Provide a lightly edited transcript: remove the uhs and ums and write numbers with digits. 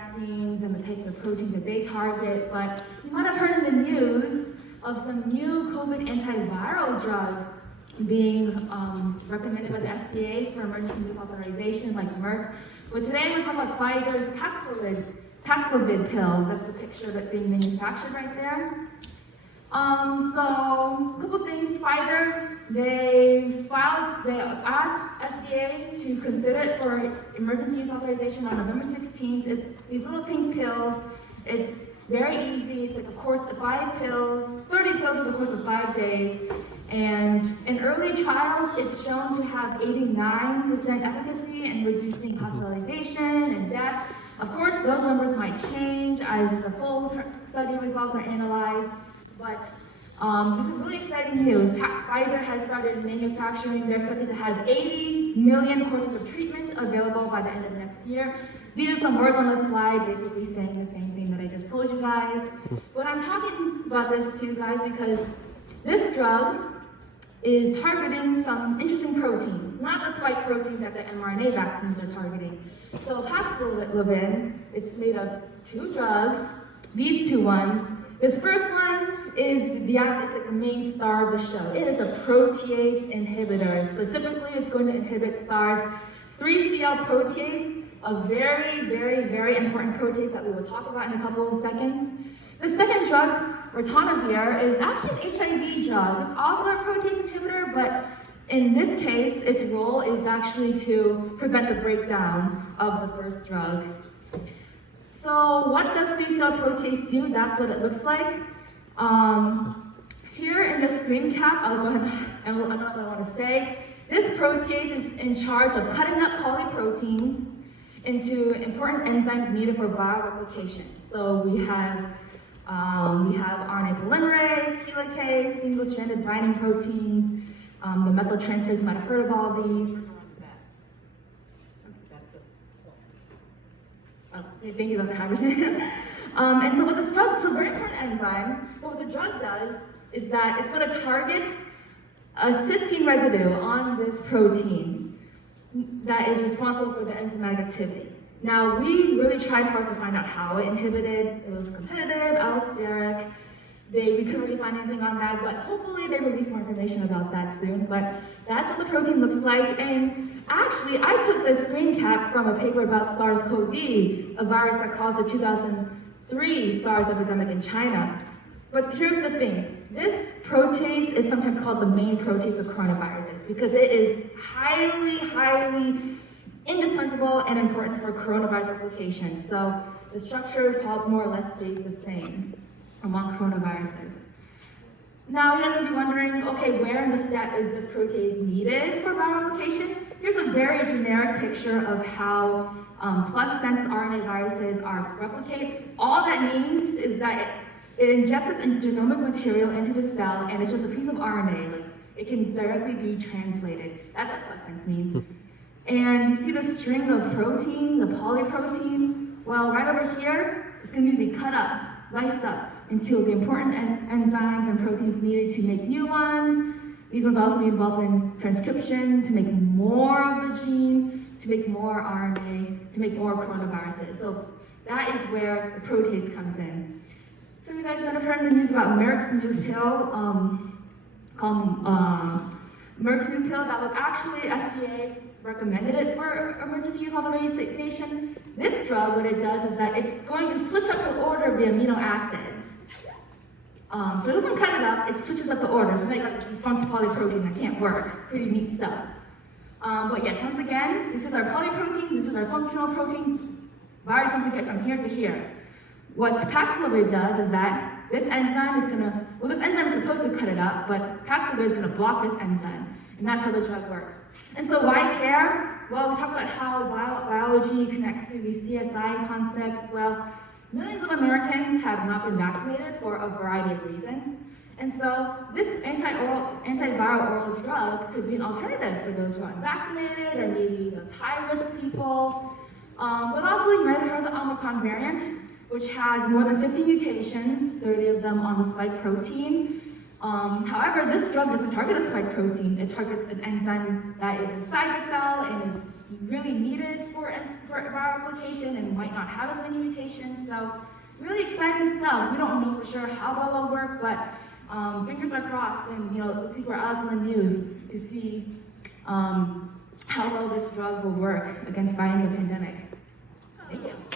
vaccines and the types of proteins that they target, but you might have heard in the news of some new COVID antiviral drugs being recommended by the FDA for emergency use authorization, like Merck. But today we're talking about Pfizer's Paxlovid pill. That's the picture of it being manufactured right there. So a couple things. Pfizer, they asked FDA to consider it for emergency use authorization on November 16th. It's these little pink pills. It's very easy. It's like a course of 5 pills, 30 pills over the course of 5 days. And in early trials, it's shown to have 89% efficacy in reducing hospitalization and death. Of course, those numbers might change as the full study results are analyzed. But this is really exciting news. Pfizer has started manufacturing. They're expected to have 80 million courses of treatment available by the end of next year. These are some words on the slide basically saying the same thing that I just told you guys. But I'm talking about this to you guys because this drug is targeting some interesting proteins, not the spike proteins that the mRNA vaccines are targeting. So Paxlovid is made of 2 drugs, these 2 ones. This first one is the main star of the show. It is a protease inhibitor. Specifically, it's going to inhibit SARS 3CL protease, a very, very, very important protease that we will talk about in a couple of seconds. The second drug, ritonavir, is actually an HIV drug. It's also a protease inhibitor, but in this case, its role is actually to prevent the breakdown of the first drug. So what does 3CL protease do? That's what it looks like. Here in the screen cap, I'll go ahead and I know what I want to say. This protease is in charge of cutting up polyproteins into important enzymes needed for viral replication. So we have RNA polymerase, helicase, single-stranded binding proteins, the methyltransfers. You might have heard of all these. Thank you, Dr. Haberson. And so what this drug, it's a very important enzyme. What the drug does is that it's going to target a cysteine residue on this protein that is responsible for the enzymatic activity. Now, we really tried hard to find out how it inhibited. It was competitive, allosteric. We couldn't really find anything on that, but hopefully they release more information about that soon. But that's what the protein looks like. And actually, I took this screen cap from a paper about SARS-CoV, a virus that caused the 2003 SARS epidemic in China. But here's the thing. This protease is sometimes called the main protease of coronaviruses because it is highly, highly indispensable and important for coronavirus replication. So the structure more or less stays the same among coronaviruses. Now you guys will be wondering, okay, where in the step is this protease needed for viral replication? Here's a very generic picture of how plus-sense RNA viruses are replicate. All that means is that it injects its genomic material into the cell, and it's just a piece of RNA. Like, it can directly be translated. That's what plus-sense means. And you see the string of protein, the polyprotein? Well, right over here, it's going to be cut up, sliced up into the important enzymes and proteins needed to make new ones. These ones also be involved in transcription to make more of the gene, to make more RNA, to make more coronaviruses. So that is where the protease comes in. So you guys might have heard in the news about Merck's new pill, called Merck's new pill that was actually FDA recommended it for emergency use authorization. This drug, what it does is that it's going to switch up the order of the amino acids. So it doesn't cut it up, it switches up the order. So like a defunct polyprotein that can't work. Pretty neat stuff. But yes, once again, this is our polyprotein, this is our functional proteins. Virus wants to get from here to here. What Paxlovid does is that this enzyme is this enzyme is supposed to cut it up, but Paxlovid is going to block this enzyme. And that's how the drug works. And so why care? Well, we talked about how biology connects to these CSI concepts. Well, millions of Americans have not been vaccinated for a variety of reasons. And so this antiviral oral drug could be an alternative for those who aren't vaccinated or maybe those high-risk people. But also, you might have heard of the Omicron variant, which has more than 50 mutations, 30 of them on the spike protein. However, this drug doesn't target the spike protein. It targets an enzyme that is inside the cell and is really needed for viral application and might not have as many mutations. So really exciting stuff. We don't know for sure how well it'll work, but fingers are crossed, and let's keep our eyes on the news to see how well this drug will work against fighting the pandemic. Thank you.